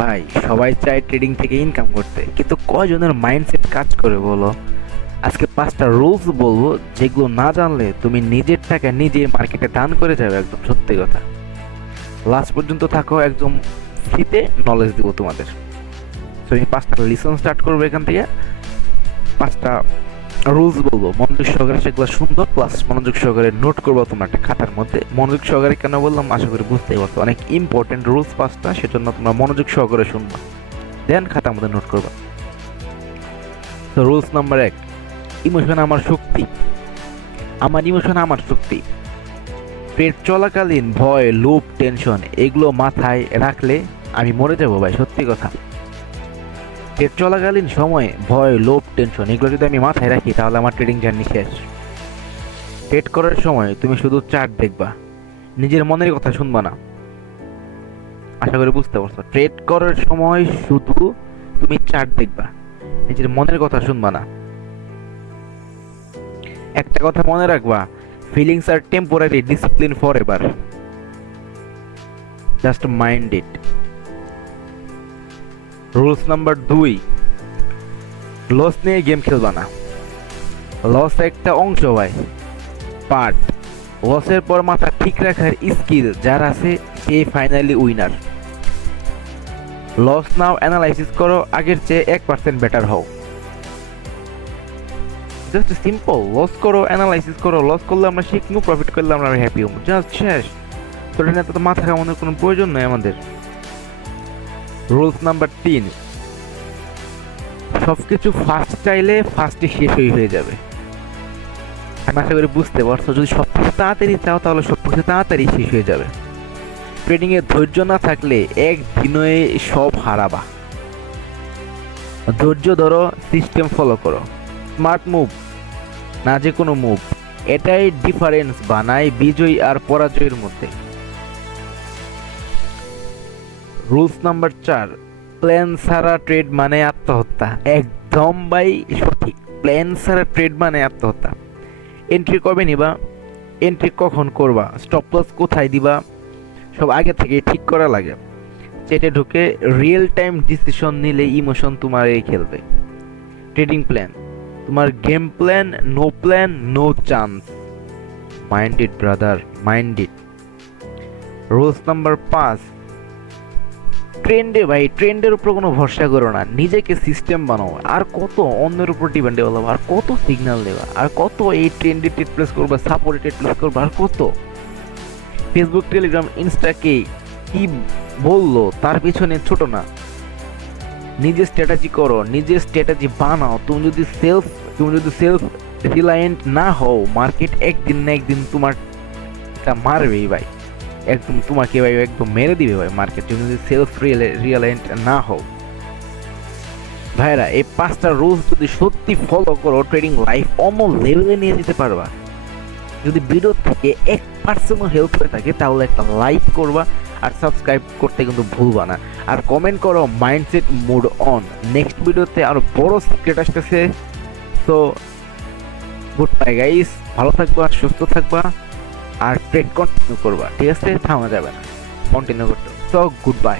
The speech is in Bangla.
ভাই, সবাই চায় ট্রেডিং থেকে ইনকাম করতে, কিন্তু কয়জনের মাইন্ডসেট কাজ করে বলো? আজকে 5টা রুলস বলবো, যেগুলো না জানলে তুমি নিজের টাকা নিজে মার্কেটে দান করে যাবে। একদম সত্যি কথা। লাস্ট পর্যন্ত থাকো, একদম ফ্রিতে নলেজ দিব তোমাদের। তো আমি 5টা লিসন স্টার্ট করবো এখান থেকে। 5টা রুলস বলবো, মনোযোগ সহকারে সেগুলো সুন্দর, প্লাস মনোযোগ সহকারে নোট করবো তোমার একটা খাতার মধ্যে। মনোযোগ সহকারে কেন বললাম আশা করি বুঝতেই পারছো, অনেক ইম্পর্টেন্ট রুলস 5টা, সেজন্য তোমরা মনোযোগ সহকারে শুনবা, দেন খাতার মধ্যে নোট করবা। তো রুলস নাম্বার 1, ইমোশন আমার শক্তি। আমার ইমোশন আমার শক্তি। ট্রেড চলাকালীন ভয়, লোভ, টেনশন এগুলো মাথায় রাখলে আমি মরে যাবো ভাই, সত্যি কথা। ট্রেড চলাকালীন সময়ে ভয়, লোভ, টেনশন এগুলো যদি আমি মাথায় রাখি, তাহলে আমার ট্রেডিং জার্নি শেষ। ট্রেড করার সময় তুমি শুধু চার্ট দেখবা, নিজের মনের কথা শুনবা না। আশা করি বুঝতে পারছো। ট্রেড করার সময় শুধু তুমি চার্ট দেখবা, নিজের মনের কথা শুনবা না। একটা কথা মনে রাখবা, ফিলিংস আর temporary, discipline for ever. Just mind it. Rules number 2, loss নিয়ে গেম খেলবা না। লস একটা অংশ ভাই, পার্ট। লসের পর মাথা ঠিক রাখার স্কিল যার আছে, সে ফাইনালি উইনার। লস নাও, অ্যানালাইসিস করো, আগের চেয়ে 1% বেটার হও। জাস্ট সিম্পল, লস করো, অ্যানালাইসিস করো। লস করলে আমরা শিখবো, প্রফিট করলে আমরা হ্যাপি হবো, জাস্ট শেষ। তো এটা তো মাথা কামানোর কোনো প্রয়োজন নেই আমাদের। রুলস নাম্বার 3, সবকিছু ফার্স্ট চাইলে ফার্স্টে শেষই হয়ে যাবে। আমি আশা করি বুঝতে পারছো, যদি সবকিছু তাড়াতাড়ি চাও তাহলে সবকিছু তাড়াতাড়ি শেষ হয়ে যাবে। ট্রেডিং এ ধৈর্য না থাকলে একদিনে সব হারাবা। ধৈর্য ধরো, সিস্টেম ফলো করো। স্মার্ট মুভ, না যে কোনো মুভ, এটাই ডিফারেন্স বানায় বিজয় আর পরাজয়ের মধ্যে। রুলস নাম্বার 4, প্ল্যান ছাড়া ট্রেড মানে আত্মহত্যা। একদম ভাই সঠিক, প্ল্যান ছাড়া ট্রেড মানে আত্মহত্যা। এন্ট্রি কবে নিবা, এন্ট্রি কখন করবা, স্টপ লস কোথায় দিবা, সব আগে থেকে ঠিক করা লাগে। চেটে ঢুকে রিয়েল টাইম ডিসিশন নিলে ইমোশন তোমার খেলবে। ট্রেডিং প্ল্যান, তোমার game plan, no plan no chance. Mind it brother, mind it. Rules number 5, ট্রেন্ডে ভাই, ট্রেন্ডের উপর কোনো ভরসা করো না, নিজেকে সিস্টেম বানাও। আর কত অন্যের উপর ডিপেন্ডেবল হবো, আর কত সিগন্যাল দেবা, আর কত এই ট্রেন্ডে ট্রেড প্লেস করবা, সাপোর্টে ট্রেড প্লেস করবা, আর কত ফেসবুক, টেলিগ্রাম, ইনস্টাকে কি বললো তার পিছনে ছোট না। নিজের স্ট্র্যাটেজি করো, নিজের স্ট্র্যাটেজি বানাও। তুমি যদি সেলফ রিলায়েন্ট না হও, মার্কেট একদিন না একদিন তোমার মারবেই ভাই, একদম তোমাকে ভাই একদম মেরে দিবে ভাই মার্কেট, তুমি যদি সেলফ রিলায়েন্ট না হও। ভাইরা, এই 5টা রুলস যদি সত্যি ফলো করো, ট্রেডিং লাইফ অন্য লেভেলে নিয়ে যেতে পারবা। যদি ভিডিও থেকে 1% হেল্প হয়ে থাকে, তাহলে একটা লাইক করবা আর সাবস্ক্রাইব করতে কিন্তু ভুলবা না। আর কমেন্ট করো মাইন্ডসেট মুড অন। নেক্সট ভিডিওতে আরো বড় সিক্রেট আসতেছে। তো গুড বাই গাইস, ভালো থাকবা, সুস্থ থাকবা, আর ট্রেড কন্টিনিউ করবা। ঠিক আছে, থামা যাবে না, কন্টিনিউ করতে। তো গুড বাই।